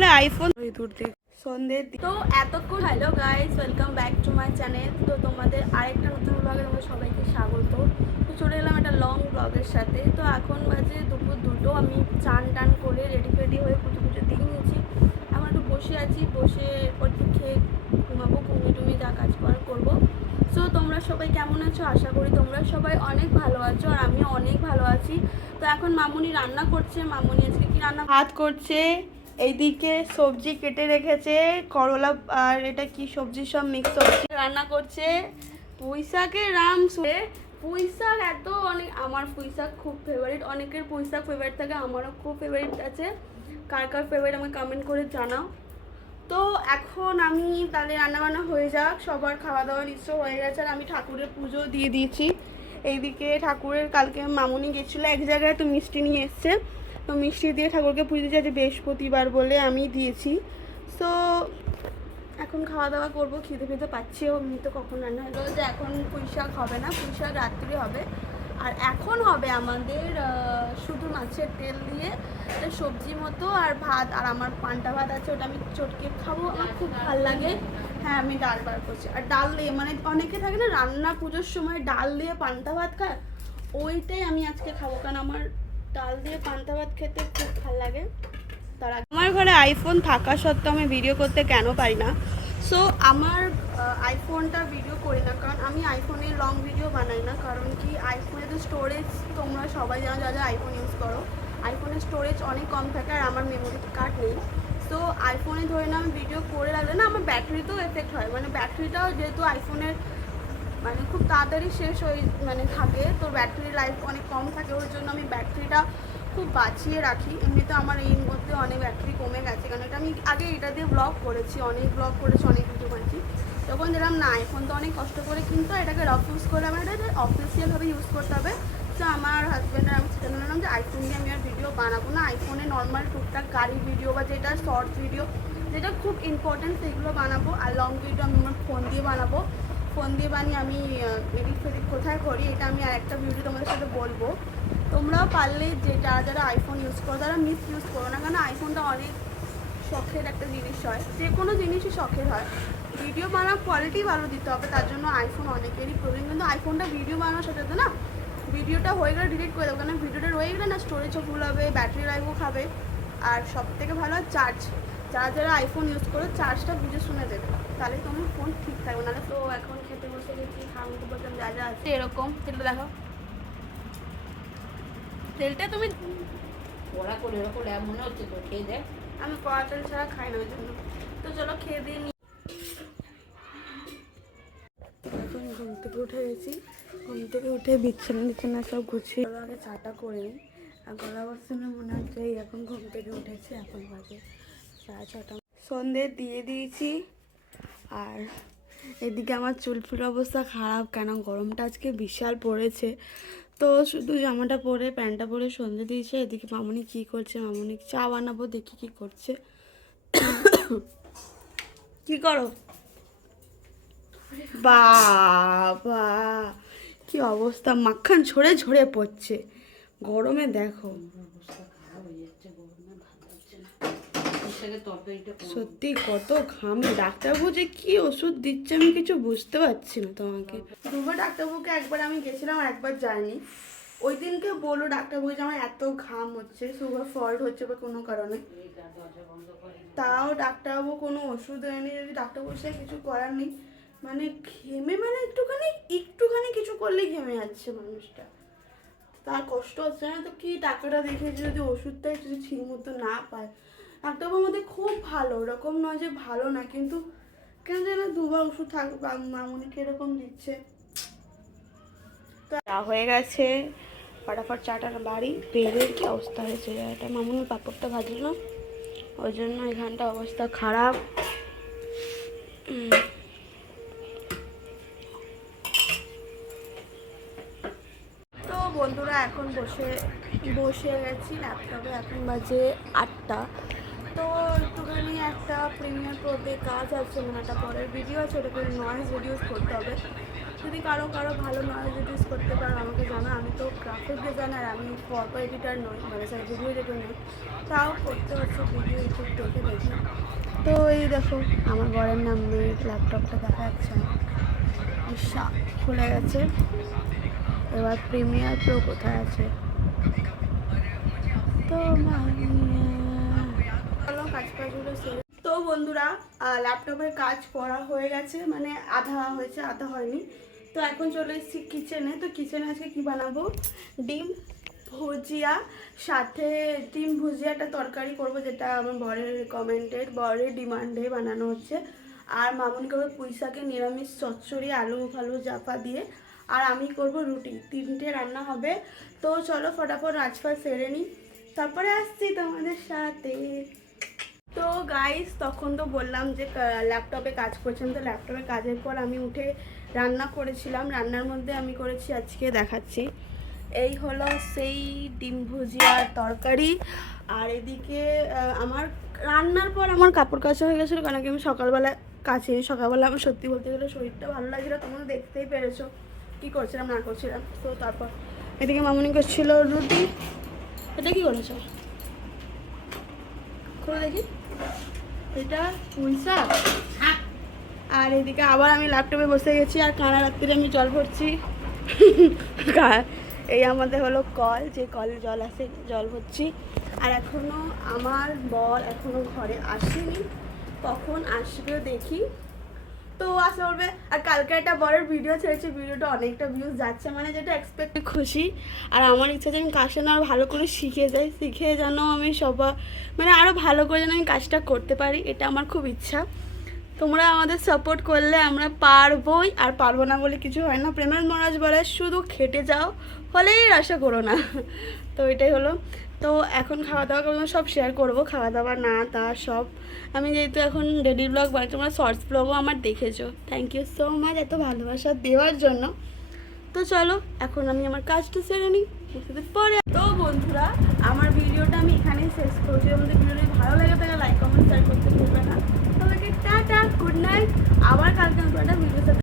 ঘরে আইফোন সন্ধ্যে। তো এতক্ষণ hello guys, welcome back to my channel. তো তোমাদের আরেকটা নতুন ব্লগে তোমাদের সবাইকে স্বাগত। তো চলে এলাম একটা লং ব্লগের সাথে। তো এখন বাজে দুপুর 2টো। আমি চান টান করে রেডি হয়ে পুজো দিয়ে নিয়েছি। এখন একটু বসে আছি, বসে একটু খেয়ে ঘুমাবো, ঘুমিয়ে যা কাজ করার করবো। সো তোমরা সবাই কেমন আছো? আশা করি তোমরা সবাই অনেক ভালো আছো, আর আমিও অনেক ভালো আছি। তো এখন মামুনি রান্না করছে। মামুনি আজকে কি রান্না? ভাত করছে, এইদিকে সবজি কেটে রেখেছে, করলা আর এটা কি সবজি, সব মিক্স সবজি রান্না করছে। পুঁই শাকের রাম শুনে, পুঁই শাক এত অনেক, আমার পুঁই শাক খুব ফেভারিট। অনেকের পুঁই শাক ফেভারিট থাকে, আমারও খুব ফেভারিট আছে। কার কার ফেভারিট আমাকে কমেন্ট করে জানাও। তো এখন আমি তাহলে রান্নাবান্না হয়ে যাক, সবার খাওয়া দাওয়া নিশ্চয় হয়ে গেছে, আর আমি ঠাকুরের পুজো দিয়ে দিয়েছি। এইদিকে ঠাকুরের কালকে মামুনি গেছিলো এক জায়গায়, তো মিষ্টি নিয়ে এসছে, তো মিষ্টি দিয়ে ঠাকুরকে পুজো দিয়েছি। আজ বৃহস্পতিবার বলে আমি দিয়েছি। তো এখন খাওয়া দাওয়া করবো, খিদে পাচ্ছি। এমনি তো কখন রান্না হয়ে গেল যে এখন পুঁই শাক হবে না, পুঁই শাক রাত্রি হবে। আর এখন হবে আমাদের শুধু মাছের তেল দিয়ে সবজি মতো আর ভাত, আর আমার পান্তা ভাত আছে, ওটা আমি চটকে খাবো, আমার খুব ভালো লাগে। হ্যাঁ, আমি ডাল বার করছি, আর ডাল দিয়ে মানে অনেকে থাকে না রান্না পুজোর সময় ডাল দিয়ে পান্তা ভাত খায়, ওইটাই আমি আজকে খাবো, কারণ আমার ডাল দিয়ে পান্তা ভাত খেতে খুব ভালো লাগে। তার আমার ঘরে আইফোন থাকা সত্ত্বেও আমি ভিডিও করতে কেন পারি না? সো আমার আইফোনটা ভিডিও করি না, কারণ আমি আইফোনে লং ভিডিও বানাই না। কারণ কি, আইফোনে তো স্টোরেজ, তোমরা সবাই জানো যা আইফোন ইউজ করো, আইফোনের স্টোরেজ অনেক কম থাকে, আর আমার মেমোরি কার্ড নেই। তো আইফোনে ধরে না আমি ভিডিও করে রাখলে না আমার ব্যাটারিতেও এফেক্ট হয়, মানে ব্যাটারিটাও যেহেতু আইফোনের মানে খুব তাড়াতাড়ি শেষ হয়ে মানে থাকে, তো ব্যাটারি লাইফ অনেক কম থাকে, ওর জন্য আমি ব্যাটারিটা খুব বাঁচিয়ে রাখি। এমনিতে আমার এই মধ্যে অনেক ব্যাটারি কমে গেছে, কারণ এটা আমি আগে এটা দিয়ে ব্লগ করেছি, অনেক ভিডিও বানিয়েছি। তখন দেখলাম না, আইফোন তো অনেক কষ্ট করে, কিন্তু এটাকে রফ ইউজ করে আমার এটা অফিসিয়ালভাবে ইউজ করতে হবে। তো আমার হাজব্যান্ড আর আমি চিন্তা করলাম যে আইফোন দিয়ে আমি আর ভিডিও বানাবো না, আইফোনে নর্মাল টুকটাক গাড়ির ভিডিও বা যেটা শর্টস ভিডিও যেটা খুব ইম্পর্টেন্ট সেগুলো বানাবো, আর লং ভিডিও আমি আমার ফোন দিয়ে বানাবো। ফোন দিয়ে বানিয়ে আমি এডিট ফেডিট কোথায় করি এটা আমি আর একটা ভিডিও তোমাদের সাথে বলবো। তোমরাও পারলে যে যারা আইফোন ইউজ করো তারা মিস ইউজ করো না, কারণ আইফোনটা অনেক শখের একটা জিনিস হয়, যে কোনো জিনিসই শখের হয়। ভিডিও বানানোর কোয়ালিটি ভালো দিতে হবে, তার জন্য আইফোন অনেকেরই প্রয়োজন, কিন্তু আইফোনটা ভিডিও বানানোর সাথে না, ভিডিওটা হয়ে গেলে ডিলিট করে দেবো, কারণ ভিডিওটা রয়ে গেলে না স্টোরেজও ফুল হবে, ব্যাটারি লাইফও খাবে, আর সব থেকে ভালো হয় চার্জ। যারা আইফোন ইউজ করো চার্জটা বুঝে শুনে দেবে, তাহলে তোমার ফোন ঠিক থাকবে। নাহলে তো এখন খেতে বসে গেছি, খাওয়াতে বলতাম যা আছে এরকম। তেলটা দেখো, তেলটা তুমি ওরা করে এরকম মনে হচ্ছে তো, খেয়ে দেখ। আমি কড়া তেল ছাড়া খাই না, ওই জন্য। তো চলো খেয়ে দিয়ে নি। এখন ঘুম থেকে উঠে গেছি, ঘুম থেকে উঠে বিছানা সব গুছিয়ে আগে চাটা করে নিই। আর গলা বসনে মনে হচ্ছে এখন ঘুম থেকে উঠেছি, এখন বাজে 6:30। সন্ধে দিয়ে দিয়েছি, আর এদিকে আমার চুলফুল অবস্থা খারাপ, কেন গরমটা আজকে বিশাল পড়েছে। তো শুধু জামাটা পরে প্যান্টটা পরে সন্ধে দিয়েছে। এদিকে মামুনি কি করছে, মামুনি চা বানাবো, দেখি কি করছে। কি করো বাবা, কি অবস্থা, মাখন ঝরে পড়ছে গরমে, দেখো সত্যি কত ঘামে। ডাক্তারবাবু যে কি ওষুধ দিচ্ছে আমি কিছু বুঝতে পারছি না তোমাকে। দুবার ডাক্তারবাবুকে একবার আমি গেছিলাম, একবার যাইনি। ওই দিনকে বললো ডাক্তারবাবু যে আমার এত ঘাম হচ্ছে, সুগার ফল্ট হচ্ছে বা কোনো কারণে, তাও ডাক্তারবাবু কোনো ওষুধ দেয়নি। যদি ডাক্তারবাবুর সাথে কিছু করার নেই, মানে ঘেমে, মানে একটুখানি কিছু করলেই ঘেমে যাচ্ছে মানুষটা, তার কষ্ট হচ্ছে না। তো কি টাকাটা দেখে যদি ওষুধটা যদি ঠিক মতো না পায়। ডাক্তারবাবুর মধ্যে খুব ভালো, ওরকম নয় যে ভালো না, কিন্তু কেন যেন দুবার ওষুধ থাকবে মামুনিকে এরকম দিচ্ছে। চা হয়ে গেছে, ফটাফট চাটা বাড়ি বেড়ে কি অবস্থা হয়েছে, এটা মামুনির পাপড়টা ভাজল, ওই জন্য এখানটা অবস্থা খারাপ। তো বন্ধুরা এখন বসে গেছি ল্যাপটপে, এখন বাজে 8টা। তো একটুখানি একটা প্রিমিয়ার প্রোতে কাজ আছে, মানে একটা পরের ভিডিও আছে, ওটা করে নয়েজ রিডিউস করতে হবে। যদি কারো ভালো নয়েজ রিডিউস করতে পারো আমাকে জানো। আমি তো গ্রাফিক ডিজাইনার, আমি ফটো এডিটার নই, মানে ভিডিও এডিটর নই, তাও করতে হচ্ছে ভিডিও এডিট দেখে। তো এই দেখো আমার বরের নাম নেই, ল্যাপটপটা দেখা যাচ্ছে না, খুলে গেছে। এবার প্রিমিয়ার প্রো কোথায় আছে? তো চলো কাজ কাজগুলো সেরে। তো বন্ধুরা ল্যাপটপের কাজ করা হয়ে গেছে, মানে আধা হয়েছে আধা হয়নি। তো এখন চলে এসেছি কিচেনে। তো কিচেনে আজকে কী বানাবো, ডিম ভুজিয়া, সাথে ডিম ভুজিয়াটা তরকারি করব, যেটা আমার বরের রিকমেন্ডেড, বরের ডিমান্ডে বানানো হচ্ছে। আর মামুনি করবো পুঁই শাকের নিরামিষ চচ্চড়ি, আলু ফালু জাফা দিয়ে। আর আমি করব রুটি, 3টে রান্না হবে। তো চলো ফটাফট রাজফাট সেরে নিই, তারপরে আসছি তোমাদের সাথে। তো গাইস তখন তো বললাম যে ল্যাপটপে কাজ করছেন, তো ল্যাপটপে কাজের পর আমি উঠে রান্না করেছিলাম। রান্নার মধ্যে আমি করেছি, আজকে দেখাচ্ছি, এই হলো সেই ডিম ভুজিয়ার তরকারি। আর এদিকে আমার রান্নার পর আমার কাপড় কাচা হয়ে গেছিলো, কারণ কি আমি সকালবেলা কাচিনি। সকালবেলা আমার সত্যি বলতে গেলে শরীরটা ভালো লাগছিলো, তোমরা দেখতেই পেরেছো কী করছিলাম না করছিলাম। তো তারপর এদিকে মামুনি করছিল রুটি। এটা কি করেছো খুলে দেখি, এটা পুঁই শাক। আর এদিকে আবার আমি ল্যাপটপে বসে গেছি, আর কানা রাত্রিরে আমি জল ভরছি। এই আমাদের হলো কল, যে কলে জল আসে, জল ভরছি। আর এখনও আমার বর এখনও ঘরে আসেনি, কখন আসবে দেখি। তো আসা বলবে। আর কালকে একটা বড়ের ভিডিও ছেড়েছে, ভিডিওটা অনেকটা ভিউজ যাচ্ছে, মানে যেটা এক্সপেক্ট খুশি। আর আমার ইচ্ছা যে আমি কাজটা না আরও ভালো করে শিখে যাই, শিখে যেন আমি মানে আরও ভালো করে যেন আমি কাজটা করতে পারি, এটা আমার খুব ইচ্ছা। তোমরা আমাদের সাপোর্ট করলে আমরা পারবোই, আর পারবো না বলে কিছু হয় না। প্রেমের মহারাজ বলে শুধু খেটে যাও, ফলেই আশা করো না। তো এটাই হলো। তো এখন খাওয়া দাওয়া করবো, সব শেয়ার করবো, খাওয়া দাওয়া না তা সব। আমি যেহেতু এখন ডেলি ব্লগ বানাই, তোমরা শর্টস ব্লগও আমার দেখেছো, থ্যাংক ইউ সো মাচ এত ভালোবাসা দেওয়ার জন্য। তো চলো এখন আমি আমার কাজটা সেরে নিই, পরে। তো বন্ধুরা আমার ভিডিওটা আমি এখানেই শেষ করছি। আমাদের ভিডিওটি ভালো লাগে তাহলে লাইক কমেন্ট শেয়ার করতে ভুলবে না। তাহলে টাটা, গুড নাইট। আবার কালকে নতুন একটা ভিডিও